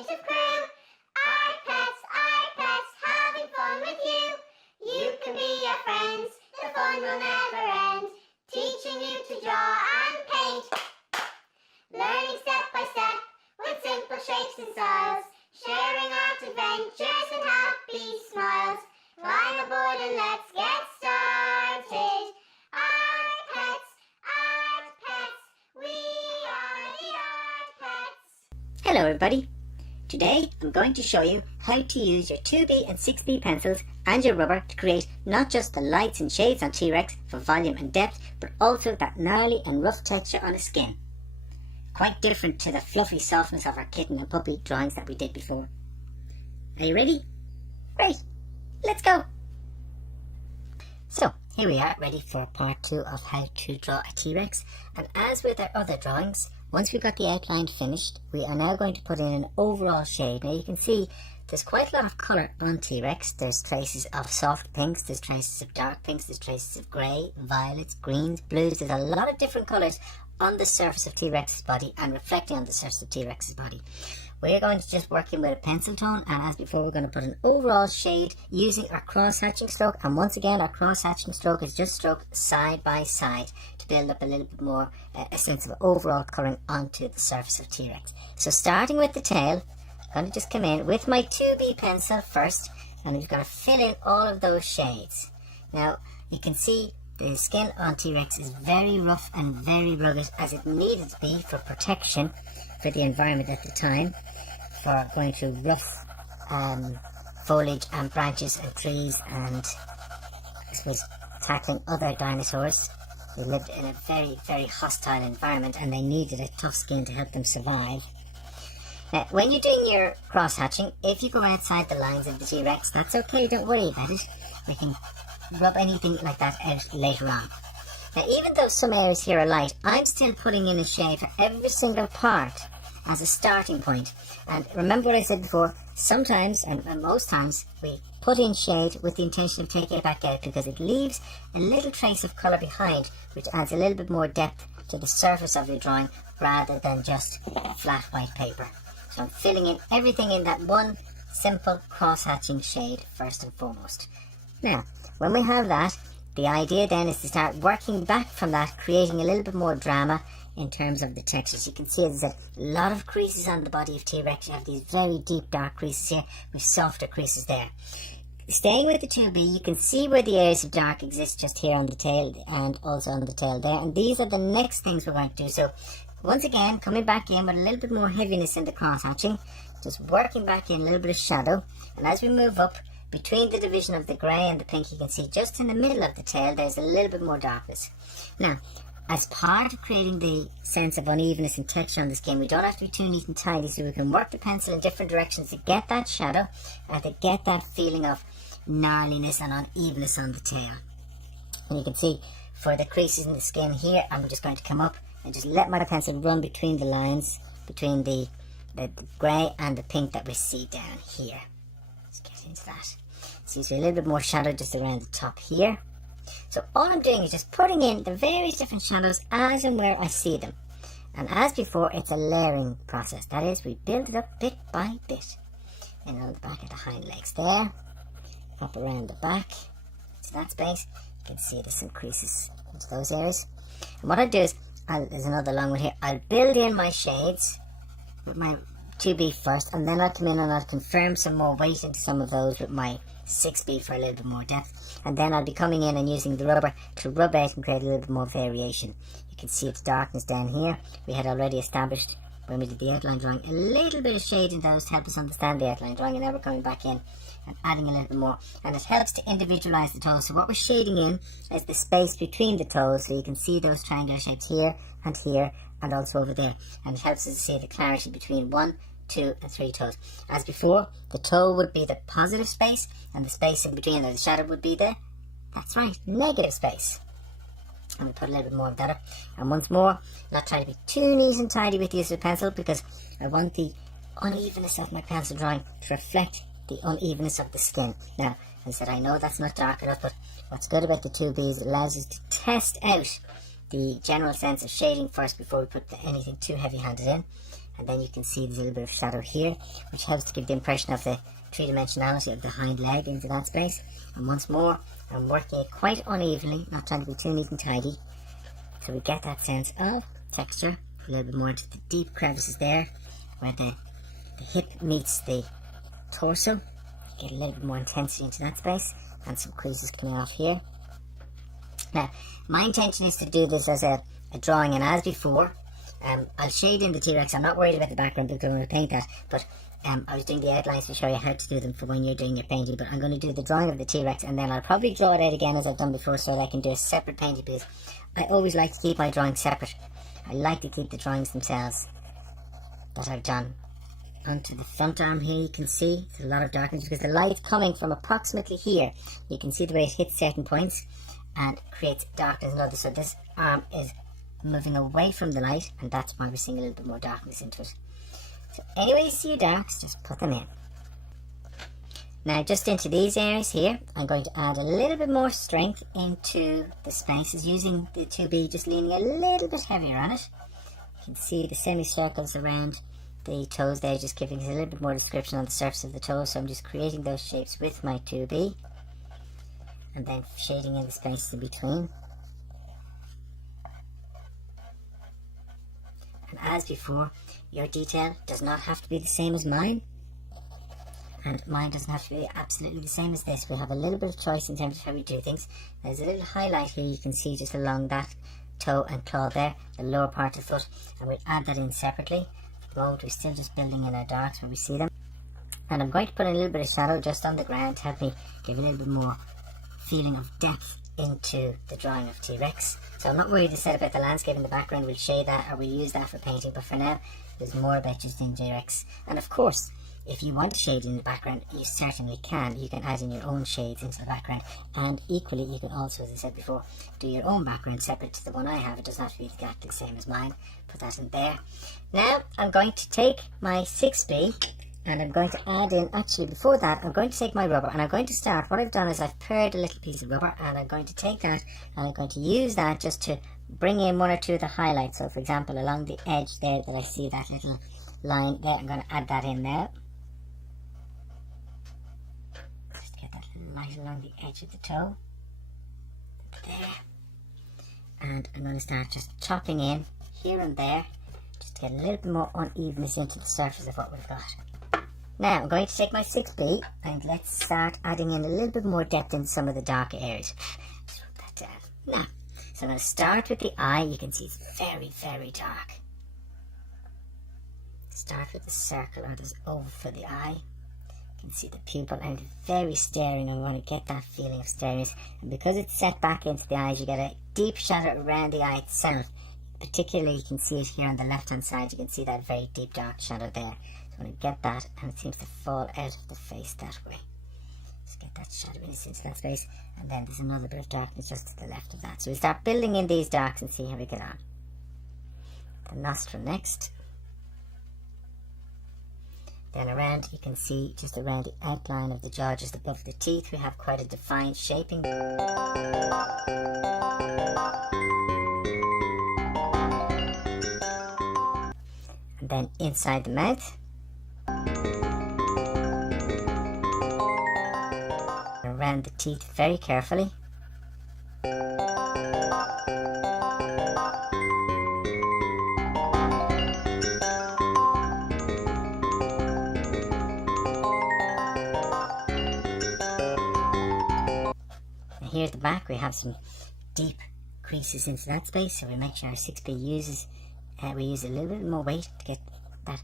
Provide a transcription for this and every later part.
attentive crew. iPets, having fun with you. You can be our friends, the fun will never end. Teaching you to draw and paint. Learning step by step with simple shapes and styles. Sharing art adventures and happy smiles. Climb aboard and let's get started. Art pets, we are the art pets. Hello everybody. Today I'm going to show you how to use your 2B and 6B pencils and your rubber to create not just the lights and shades on T-Rex for volume and depth, but also that gnarly and rough texture on his skin. Quite different to the fluffy softness of our kitten and puppy drawings that we did before. Are you ready? Great, let's go! So here we are, ready for part 2 of how to draw a T-Rex, and as with our other drawings, once we've got the outline finished, we are now going to put in an overall shade. Now you can see there's quite a lot of colour on T-Rex. There's traces of soft pinks, there's traces of dark pinks, there's traces of grey, violets, greens, blues. There's a lot of different colours on the surface of T-Rex's body and reflecting on the surface of T-Rex's body. We're going to just work in with a pencil tone, and as before we're going to put an overall shade using our cross-hatching stroke, and once again our cross-hatching stroke is just stroked side by side to build up a little bit more a sense of overall colouring onto the surface of T-Rex. So starting with the tail, I'm going to just come in with my 2B pencil first, and we've got to fill in all of those shades. Now you can see the skin on T-Rex is very rough and very rugged, as it needed to be for protection for the environment at the time, for going through rough foliage and branches and trees, and I suppose tackling other dinosaurs. They lived in a very, very hostile environment, and they needed a tough skin to help them survive. Now, when you're doing your cross-hatching, if you go outside the lines of the T-Rex, that's okay, don't worry about it. We can rub anything like that out later on. Now, even though some areas here are light, I'm still putting in a shade for every single part as a starting point. And remember what I said before, sometimes, and most times, we put in shade with the intention of taking it back out because it leaves a little trace of colour behind, which adds a little bit more depth to the surface of your drawing rather than just flat white paper. So I'm filling in everything in that one simple cross-hatching shade first and foremost. Now, when we have that, the idea then is to start working back from that, creating a little bit more drama in terms of the textures. You can see, as I said, a lot of creases on the body of T-Rex. You have these very deep dark creases here with softer creases there. Staying with the 2B, you can see where the areas of dark exist just here on the tail and also on the tail there. And these are the next things we're going to do. So once again, coming back in with a little bit more heaviness in the cross-hatching, just working back in a little bit of shadow. And as we move up, between the division of the grey and the pink, you can see just in the middle of the tail there's a little bit more darkness. Now, as part of creating the sense of unevenness and texture on the skin, we don't have to be too neat and tidy, so we can work the pencil in different directions to get that shadow and to get that feeling of gnarliness and unevenness on the tail. And you can see for the creases in the skin here, I'm just going to come up and just let my pencil run between the lines, between the grey and the pink that we see down here. Let's get into that. So a little bit more shadow just around the top here. So all I'm doing is just putting in the various different shadows as and where I see them. And as before, it's a layering process. That is, we build it up bit by bit. And on the back of the hind legs there, up around the back to that space, you can see there's some creases into those areas. And what I'll do is, there's another long one here, I'll build in my shades with my 2B first, and then I'll come in and I'll confirm some more weight into some of those with my 6B for a little bit more depth, and then I'll be coming in and using the rubber to rub out and create a little bit more variation. You can see its darkness down here. We had already established when we did the outline drawing a little bit of shade in those to help us understand the outline drawing, and now we're coming back in and adding a little bit more, and it helps to individualize the toes. So what we're shading in is the space between the toes, so you can see those triangular shapes here and also over there, and it helps us to see the clarity between 1, 2 and 3 toes. As before, the toe would be the positive space, and the space in between, or the shadow, would be the, that's right, negative space. And we put a little bit more of that up. And once more, not trying to be too neat and tidy with the use of the pencil, because I want the unevenness of my pencil drawing to reflect the unevenness of the skin. Now, as I said, I know that's not dark enough, but what's good about the 2B is it allows us to test out the general sense of shading first before we put anything too heavy-handed in. and then you can see there's a little bit of shadow here, which helps to give the impression of the three-dimensionality of the hind leg into that space. And once more, I'm working it quite unevenly, not trying to be too neat and tidy, so we get that sense of texture. A little bit more into the deep crevices there, where the hip meets the torso. Get a little bit more intensity into that space, and some creases coming off here. Now, my intention is to do this as a drawing, and as before, I'll shade in the T-Rex. I'm not worried about the background because I'm going to paint that, but I was doing the outlines to show you how to do them for when you're doing your painting, but I'm going to do the drawing of the T-Rex, and then I'll probably draw it out again as I've done before, so that I can do a separate painting, because I always like to keep my drawings separate. I like to keep the drawings themselves that I've done. Onto the front arm here, you can see there's a lot of darkness because the light's coming from approximately here. You can see the way it hits certain points and creates darkness in others. So this arm is moving away from the light, and that's why we're seeing a little bit more darkness into it. So anyway you see your darks, just put them in. Now just into these areas here, I'm going to add a little bit more strength into the spaces using the 2B, just leaning a little bit heavier on it. You can see the semicircles around the toes there, just giving us a little bit more description on the surface of the toes. So I'm just creating those shapes with my 2B, and then shading in the spaces in between. And as before, your detail does not have to be the same as mine, and mine doesn't have to be absolutely the same as this. We'll have a little bit of choice in terms of how we do things. There's a little highlight here you can see just along that toe and claw there, the lower part of the foot, and we'll add that in separately. At the moment we're still just building in our darks where we see them, and I'm going to put in a little bit of shadow just on the ground to help me give a little bit more feeling of depth into the drawing of T-Rex. So I'm not worried to set about the landscape in the background. We'll shade that, or we'll use that for painting, but for now there's more about just doing T-Rex. And of course, if you want shade in the background, you certainly can. You can add in your own shades into the background, and equally you can also, as I said before, do your own background separate to the one I have. It doesn't have to be exactly the same as mine. Put that in there. Now I'm going to take my 6B, and I'm going to add in, actually before that, I'm going to take my rubber, and I'm going to start, what I've done is I've pared a little piece of rubber, and I'm going to take that, and I'm going to use that just to bring in one or two of the highlights. So for example, along the edge there that I see that little line there, I'm going to add that in there. Just get that little light along the edge of the toe. There. And I'm going to start just chopping in here and there, just to get a little bit more unevenness into the surface of what we've got. Now I'm going to take my 6B, and let's start adding in a little bit more depth in some of the darker areas. Just rub that down. Now, so I'm going to start with the eye. You can see it's very, very dark. Start with the circle or this oval for the eye. You can see the pupil, and very staring. I want to get that feeling of stariness. And because it's set back into the eyes, you get a deep shadow around the eye itself. Particularly, you can see it here on the left-hand side. You can see that very deep dark shadow there. So I'm going to get that, and it seems to fall out of the face that way. Just get that shadowiness into that space, and then there's another bit of darkness just to the left of that. So we start building in these darks and see how we get on. The nostril next. Then around, you can see just around the outline of the jaw, just above the teeth, we have quite a defined shaping. And then inside the mouth. Around the teeth very carefully. And here at the back we have some deep creases into that space, so we make sure our 6B uses, we use a little bit more weight to get that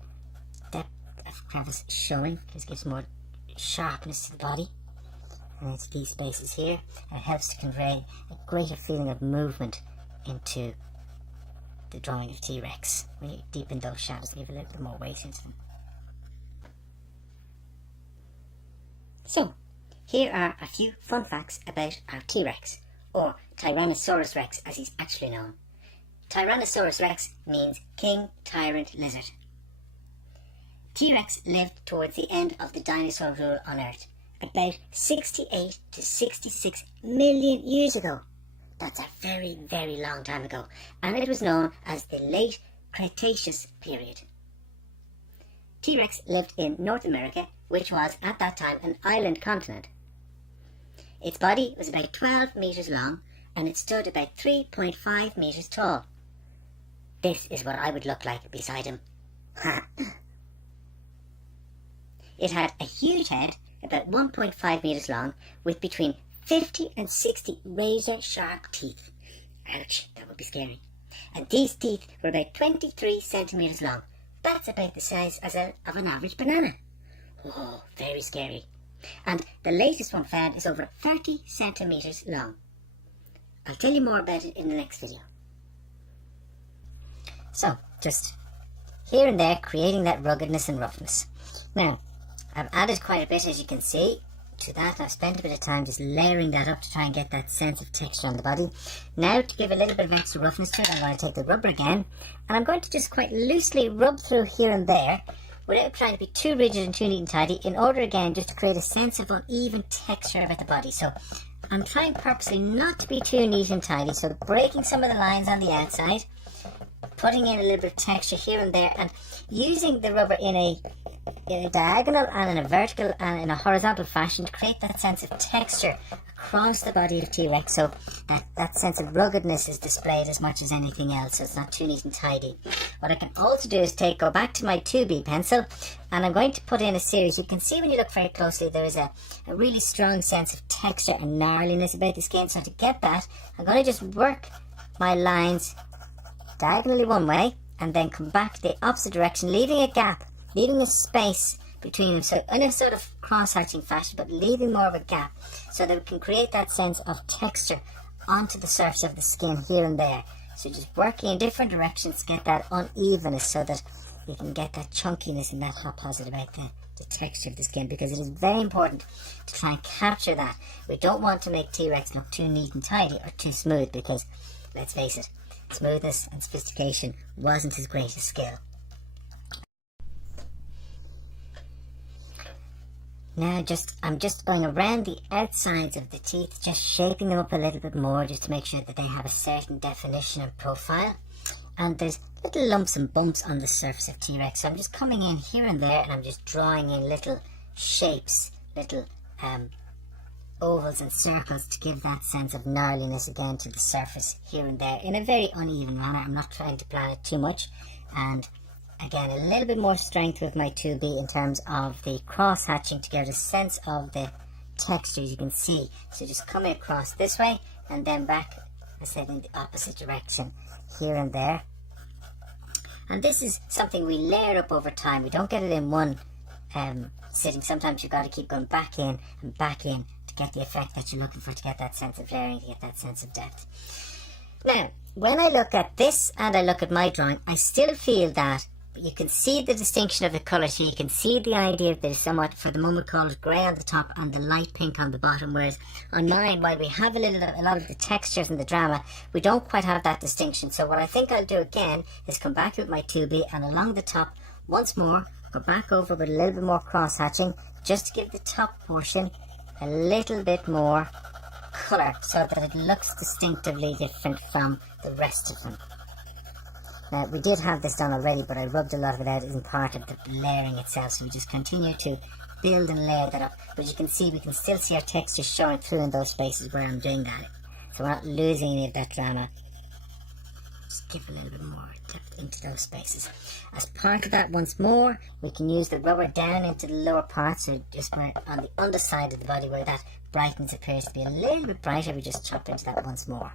depth of crevice showing, because it gives more sharpness to the body. And it's these spaces here, and it helps to convey a greater feeling of movement into the drawing of T-Rex. When you deepen those shadows, give a little bit more weight into them. So, here are a few fun facts about our T-Rex, or Tyrannosaurus Rex as he's actually known. Tyrannosaurus Rex means King Tyrant Lizard. T-Rex lived towards the end of the dinosaur rule on Earth, about 68 to 66 million years ago. That's a very, very long time ago, and it was known as the Late Cretaceous period. T-Rex lived in North America, which was at that time an island continent. Its body was about 12 metres long and it stood about 3.5 metres tall. This is what I would look like beside him. It had a huge head, about 1.5 metres long, with between 50 and 60 razor-sharp teeth. Ouch, that would be scary. And these teeth were about 23 centimetres long. That's about the size of an average banana. Oh, very scary. And the latest one found is over 30 centimetres long. I'll tell you more about it in the next video. So, just here and there creating that ruggedness and roughness. Now, I've added quite a bit, as you can see, to that. I've spent a bit of time just layering that up to try and get that sense of texture on the body. Now, to give a little bit of extra roughness to it, I'm going to take the rubber again, and I'm going to just quite loosely rub through here and there without trying to be too rigid and too neat and tidy, in order again just to create a sense of uneven texture about the body. So I'm trying purposely not to be too neat and tidy, so breaking some of the lines on the outside, putting in a little bit of texture here and there, and using the rubber in a diagonal and in a vertical and in a horizontal fashion to create that sense of texture across the body of T-Rex, so that sense of ruggedness is displayed as much as anything else, so it's not too neat and tidy. What I can also do is go back to my 2B pencil, and I'm going to put in a series. You can see when you look very closely there is a really strong sense of texture and gnarliness about the skin, so to get that I'm going to just work my lines diagonally one way and then come back the opposite direction, leaving a gap, leaving a space between them, so in a sort of cross-hatching fashion, but leaving more of a gap so that we can create that sense of texture onto the surface of the skin here and there. So just working in different directions to get that unevenness so that we can get that chunkiness and that haphazard about the texture of the skin, because it is very important to try and capture that. We don't want to make T-Rex look too neat and tidy or too smooth, because let's face it, smoothness and sophistication wasn't his greatest skill. Now I'm just going around the outsides of the teeth, just shaping them up a little bit more just to make sure that they have a certain definition and profile. And there's little lumps and bumps on the surface of T-Rex, so I'm just coming in here and there and I'm just drawing in little shapes, little ovals and circles to give that sense of gnarliness again to the surface here and there in a very uneven manner. I'm not trying to plan it too much, and again a little bit more strength with my 2B in terms of the cross hatching to get a sense of the textures you can see. So just coming across this way and then back, I said, in the opposite direction here and there. And this is something we layer up over time. We don't get it in one sitting. Sometimes you've got to keep going back in and back in to get the effect that you're looking for, to get that sense of layering, to get that sense of depth. Now, when I look at this and I look at my drawing, I still feel that you can see the distinction of the colours here. You can see the idea that there's somewhat, for the moment, called grey on the top and the light pink on the bottom, whereas on mine, while we have a lot of the textures and the drama, we don't quite have that distinction. So what I think I'll do again is come back with my 2B and along the top once more, go back over with a little bit more cross hatching just to give the top portion a little bit more colour so that it looks distinctively different from the rest of them. Now, we did have this done already, but I rubbed a lot of it out. It isn't part of the layering itself, so we just continue to build and layer that up. But you can see, we can still see our texture showing through in those spaces where I'm doing that. So we're not losing any of that drama. Just give a little bit more depth into those spaces. As part of that, once more, we can use the rubber down into the lower parts, so just where on the underside of the body where that brightness appears to be a little bit brighter, we just chop into that once more.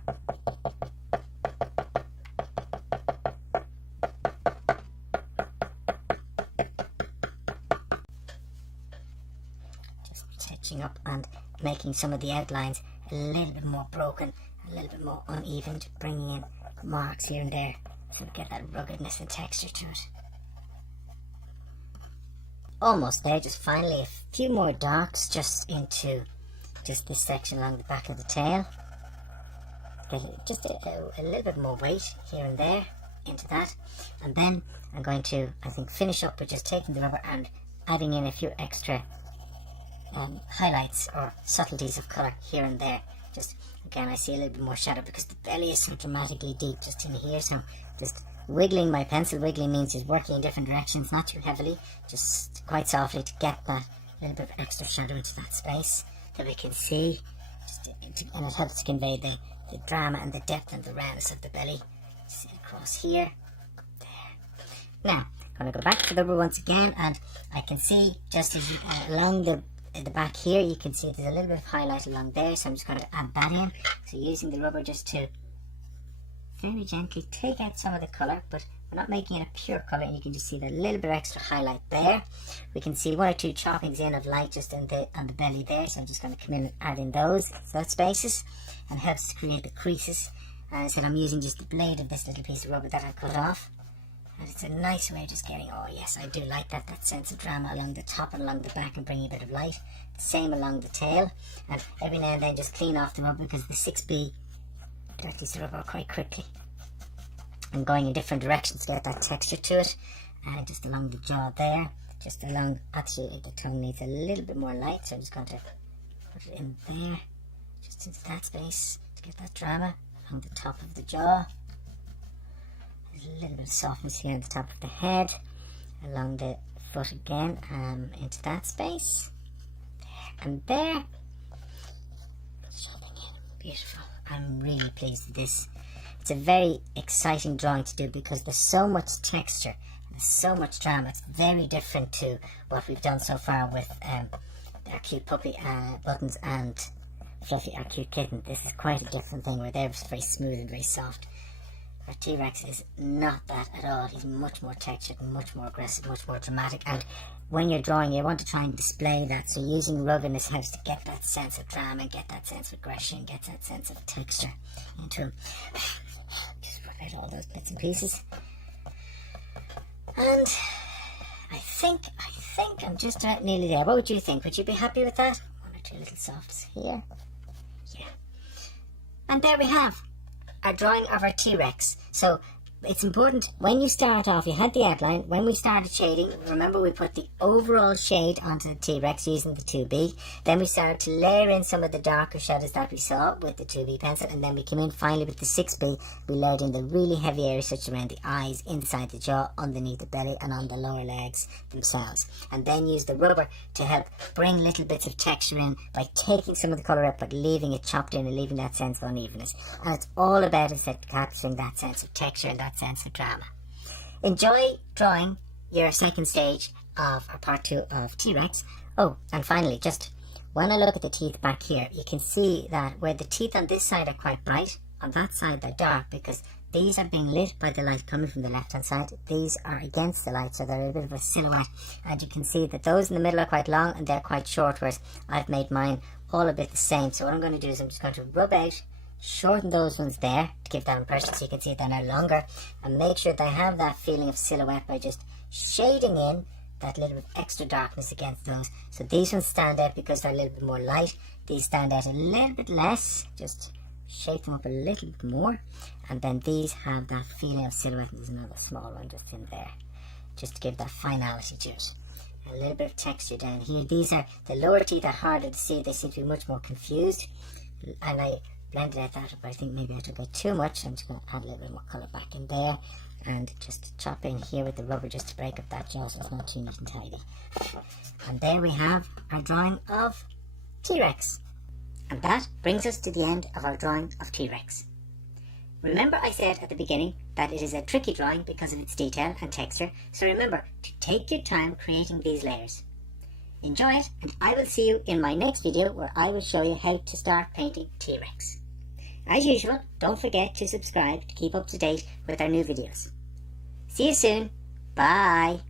Up and making some of the outlines a little bit more broken, a little bit more uneven, to bringing in marks here and there so we get that ruggedness and texture to it. Almost there, just finally a few more darks just into just this section along the back of the tail. Get just a little bit more weight here and there into that, and then I'm going to, I think, finish up with just taking the rubber and adding in a few extra highlights or subtleties of colour here and there. Just again, I see a little bit more shadow because the belly is so dramatically deep just in here, so just wiggling my pencil. Wiggling means just working in different directions, not too heavily, just quite softly to get that little bit of extra shadow into that space that we can see. And it helps to convey the drama and the depth and the roundness of the belly. See across here. There. Now, I'm going to go back to the rubber once again, and I can see just as you, along the back here, you can see there's a little bit of highlight along there, so I'm just going to add that in. So using the rubber just to very gently take out some of the colour, but we're not making it a pure colour, and you can just see the little bit of extra highlight there. We can see one or two choppings in of light just on the belly there, so I'm just going to come in and add in those spaces, and helps to create the creases. As I said, I'm using just the blade of this little piece of rubber that I cut off. And it's a nice way of just getting, oh yes, I do like that sense of drama along the top and along the back, and bringing a bit of light. The same along the tail, and every now and then just clean off the rubber, because the 6B dirties the rubber quite quickly. And going in different directions to get that texture to it. And just along the jaw there, just along, actually the tongue needs a little bit more light, so I'm just going to put it in there, just into that space to get that drama along the top of the jaw. There's a little bit of softness here on the top of the head, along the foot again, into that space, there and there. Chopping in, beautiful. I'm really pleased with this. It's a very exciting drawing to do, because there's so much texture, there's so much drama. It's very different to what we've done so far with our cute puppy Buttons and Fluffy, our cute kitten. This is quite a different thing, where they're very smooth and very soft. Our T-Rex is not that at all. He's much more textured and much more aggressive, much more dramatic. And when you're drawing, you want to try and display that. So using ruggedness helps to get that sense of drama, get that sense of aggression, get that sense of texture into him. Just rub out all those bits and pieces. And I think I'm just about nearly there. What would you think? Would you be happy with that? One or two little softs here. Yeah. And there we have our drawing of our T-Rex. So it's important, when you start off, you had the outline. When we started shading, remember we put the overall shade onto the T-Rex using the 2B. Then we started to layer in some of the darker shadows that we saw with the 2B pencil, and then we came in finally with the 6B. We layered in the really heavy areas such around the eyes, inside the jaw, underneath the belly, and on the lower legs themselves. And then use the rubber to help bring little bits of texture in by taking some of the colour up, but leaving it chopped in and leaving that sense of unevenness. And it's all about capturing that sense of texture and that sense of drama. Enjoy drawing your second stage of our part 2 of T-Rex. Oh, and finally, just when I look at the teeth back here, you can see that where the teeth on this side are quite bright, on that side they're dark, because these are being lit by the light coming from the left hand side. These are against the light, so they're a bit of a silhouette, and you can see that those in the middle are quite long and they're quite short, whereas I've made mine all a bit the same. So what I'm going to do is I'm just going to rub out, shorten those ones there to give that impression, so you can see they're now longer, and make sure they have that feeling of silhouette by just shading in that little bit of extra darkness against those. So these ones stand out because they're a little bit more light. These stand out a little bit less, just shape them up a little bit more, and then these have that feeling of silhouette. There's another small one just in there, just to give that finality to it. A little bit of texture down here. These are, the lower teeth are harder to see, they seem to be much more confused, and I blended out that, but I think maybe I took out too much. I'm just going to add a little bit more colour back in there, and just chop in here with the rubber just to break up that jaw so it's not too neat and tidy. And there we have our drawing of T-Rex. And that brings us to the end of our drawing of T-Rex. Remember I said at the beginning that it is a tricky drawing because of its detail and texture, so remember to take your time creating these layers. Enjoy it, and I will see you in my next video where I will show you how to start painting T-Rex. As usual, don't forget to subscribe to keep up to date with our new videos. See you soon. Bye.